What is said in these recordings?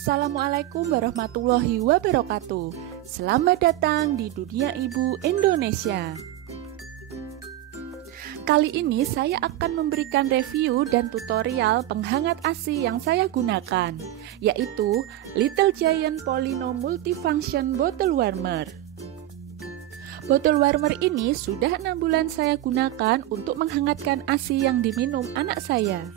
Assalamualaikum warahmatullahi wabarakatuh. Selamat datang di Dunia Ibu Indonesia. Kali ini saya akan memberikan review dan tutorial penghangat ASI yang saya gunakan, yaitu Little Giant Polino Multifunction Bottle Warmer. Bottle warmer ini sudah 6 bulan saya gunakan untuk menghangatkan ASI yang diminum anak saya.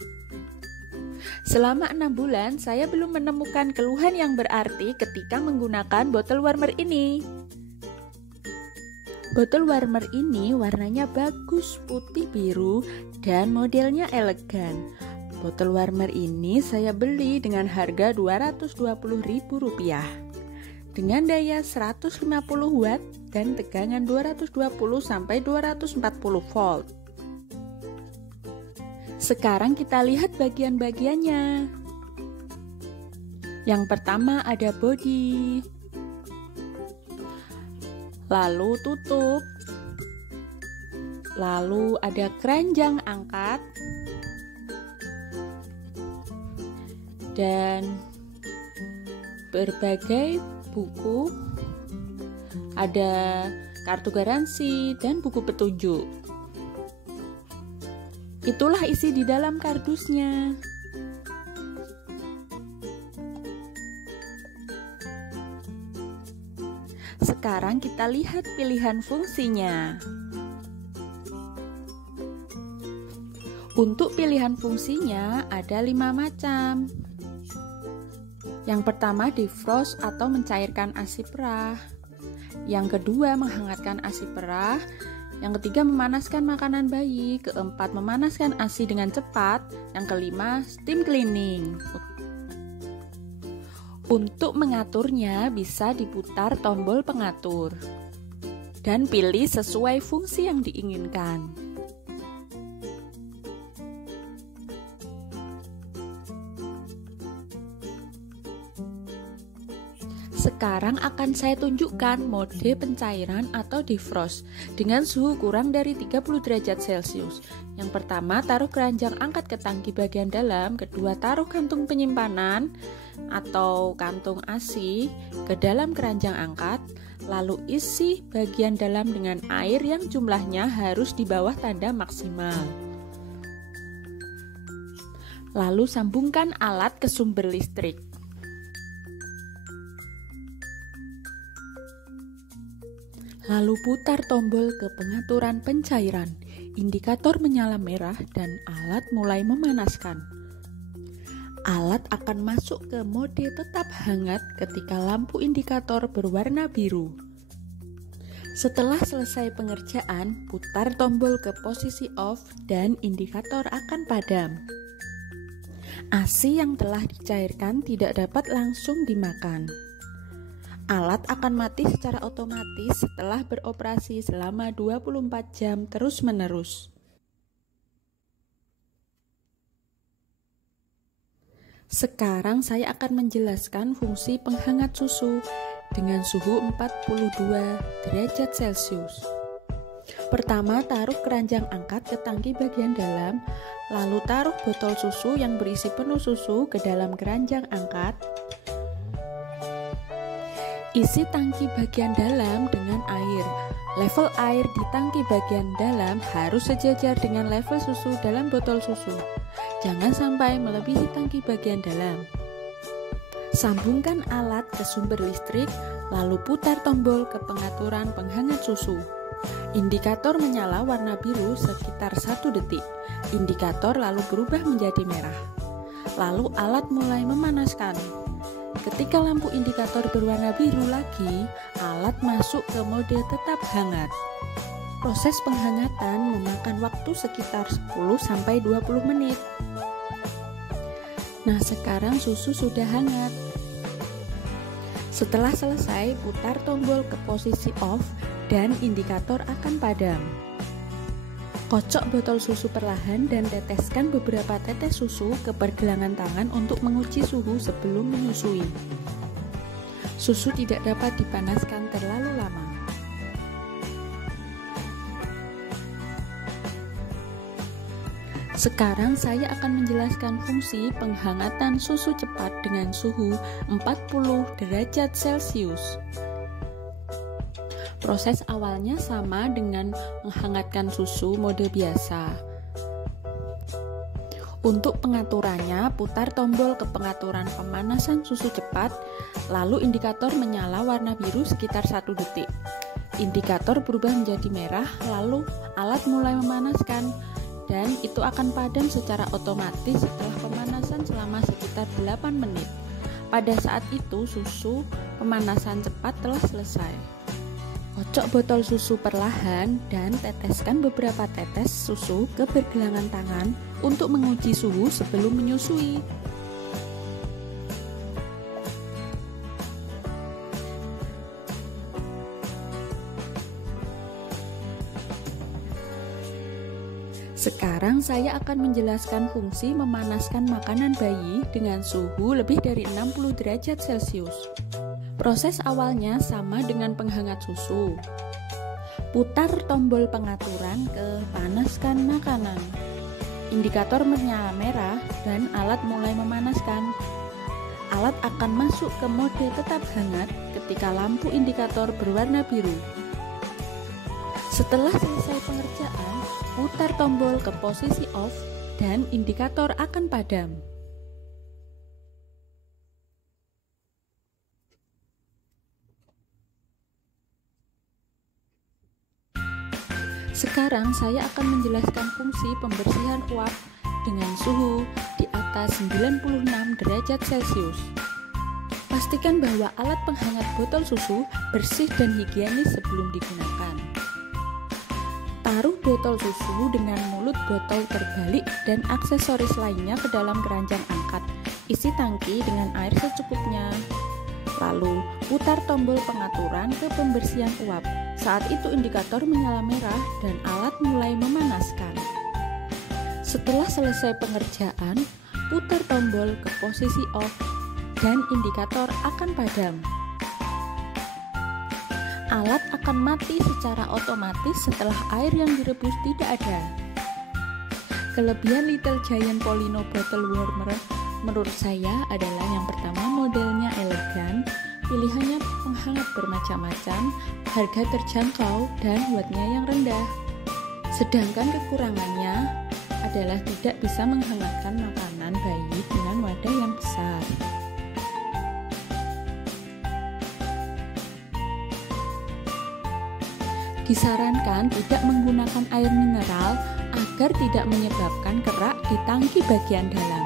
Selama 6 bulan, saya belum menemukan keluhan yang berarti ketika menggunakan bottle warmer ini. Bottle warmer ini warnanya bagus, putih biru, dan modelnya elegan. Bottle warmer ini saya beli dengan harga Rp220.000. Dengan daya 150 watt dan tegangan 220-240 volt. Sekarang kita lihat bagian-bagiannya. Yang pertama ada bodi, lalu tutup, lalu ada keranjang angkat, dan berbagai buku, ada kartu garansi dan buku petunjuk. Itulah isi di dalam kardusnya. Sekarang kita lihat pilihan fungsinya. Untuk pilihan fungsinya ada 5 macam. Yang pertama defrost atau mencairkan ASI perah. Yang kedua menghangatkan ASI perah. Yang ketiga memanaskan makanan bayi. Keempat memanaskan ASI dengan cepat. Yang kelima steam cleaning. Untuk mengaturnya bisa diputar tombol pengatur dan pilih sesuai fungsi yang diinginkan. Sekarang akan saya tunjukkan mode pencairan atau defrost dengan suhu kurang dari 30 derajat Celcius. Yang pertama, taruh keranjang angkat ke tangki bagian dalam. Kedua, taruh kantung penyimpanan atau kantung ASI ke dalam keranjang angkat. Lalu isi bagian dalam dengan air yang jumlahnya harus di bawah tanda maksimal. Lalu sambungkan alat ke sumber listrik. Lalu putar tombol ke pengaturan pencairan. Indikator menyala merah dan alat mulai memanaskan. Alat akan masuk ke mode tetap hangat ketika lampu indikator berwarna biru. Setelah selesai pengerjaan, putar tombol ke posisi off dan indikator akan padam. ASI yang telah dicairkan tidak dapat langsung dimakan. Alat akan mati secara otomatis setelah beroperasi selama 24 jam terus-menerus. Sekarang saya akan menjelaskan fungsi penghangat susu dengan suhu 42 derajat Celcius. Pertama, taruh keranjang angkat ke tangki bagian dalam, lalu taruh botol susu yang berisi penuh susu ke dalam keranjang angkat. Isi tangki bagian dalam dengan air. Level air di tangki bagian dalam harus sejajar dengan level susu dalam botol susu. Jangan sampai melebihi tangki bagian dalam. Sambungkan alat ke sumber listrik, lalu putar tombol ke pengaturan penghangat susu. Indikator menyala warna biru sekitar 1 detik. Indikator lalu berubah menjadi merah. Lalu alat mulai memanaskan. Ketika lampu indikator berwarna biru lagi, alat masuk ke mode tetap hangat. Proses penghangatan memakan waktu sekitar 10-20 menit. Nah, sekarang susu sudah hangat. Setelah selesai, putar tombol ke posisi off dan indikator akan padam. Kocok botol susu perlahan dan teteskan beberapa tetes susu ke pergelangan tangan untuk menguji suhu sebelum menyusui. Susu tidak dapat dipanaskan terlalu lama. Sekarang saya akan menjelaskan fungsi penghangatan susu cepat dengan suhu 40 derajat Celcius. Proses awalnya sama dengan menghangatkan susu mode biasa. Untuk pengaturannya, putar tombol ke pengaturan pemanasan susu cepat, lalu indikator menyala warna biru sekitar 1 detik. Indikator berubah menjadi merah, lalu alat mulai memanaskan, dan itu akan padam secara otomatis setelah pemanasan selama sekitar 8 menit. Pada saat itu, susu pemanasan cepat telah selesai. Kocok botol susu perlahan dan teteskan beberapa tetes susu ke pergelangan tangan untuk menguji suhu sebelum menyusui. Sekarang saya akan menjelaskan fungsi memanaskan makanan bayi dengan suhu lebih dari 60 derajat Celcius. Proses awalnya sama dengan penghangat susu. Putar tombol pengaturan ke panaskan makanan. Indikator menyala merah dan alat mulai memanaskan. Alat akan masuk ke mode tetap hangat ketika lampu indikator berwarna biru. Setelah selesai pengerjaan, putar tombol ke posisi off dan indikator akan padam. Sekarang saya akan menjelaskan fungsi pembersihan uap dengan suhu di atas 96 derajat Celcius. Pastikan bahwa alat penghangat botol susu bersih dan higienis sebelum digunakan. Taruh botol susu dengan mulut botol terbalik dan aksesoris lainnya ke dalam keranjang angkat. Isi tangki dengan air secukupnya. Lalu, putar tombol pengaturan ke pembersihan uap. Saat itu indikator menyala merah dan alat mulai memanaskan. Setelah selesai pengerjaan, putar tombol ke posisi off dan indikator akan padam. Alat akan mati secara otomatis setelah air yang direbus tidak ada. Kelebihan Little Giant Polino Bottle Warmer menurut saya adalah yang pertama, modelnya elegan, pilihannya penghangat bermacam-macam, harga terjangkau, dan wattnya yang rendah. Sedangkan kekurangannya adalah tidak bisa menghangatkan makanan bayi dengan wadah yang besar. Disarankan tidak menggunakan air mineral agar tidak menyebabkan kerak di tangki bagian dalam.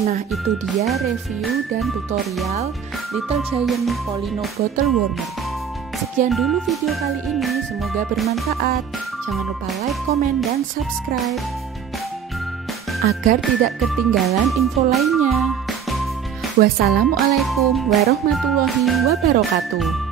Nah, itu dia review dan tutorial Little Giant Polino Bottle Warmer. Sekian dulu video kali ini, semoga bermanfaat. Jangan lupa like, komen, dan subscribe agar tidak ketinggalan info lainnya. Wassalamualaikum warahmatullahi wabarakatuh.